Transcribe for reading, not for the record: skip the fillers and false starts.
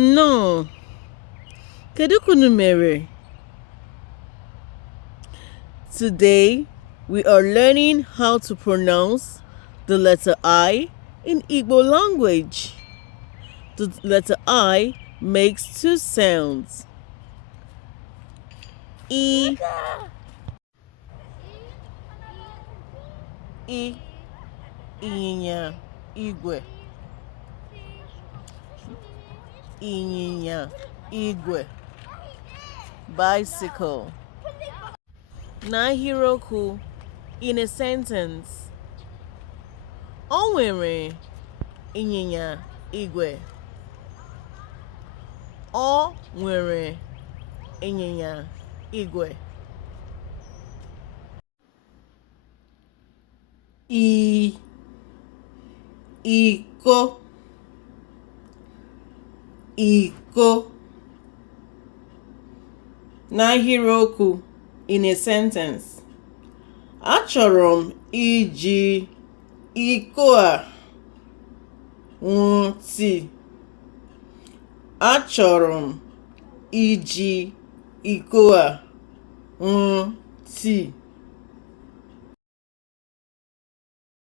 No. Kedu kunu mere? Today, we are learning how to pronounce the letter I in Igbo language. The letter I makes two sounds. I, ịnyịnya igwe. Ịnyịnya igwe. Bicycle. N'ahịrịokwu, in a sentence. O nwere ịnyịnya igwe. O nwere ịnyịnya igwe. Iko. N'ahịrịokwu, in a sentence. Achọrọ m iji iko a ṅụọ tii. Achọrọ m iji iko a ṅụọ tii.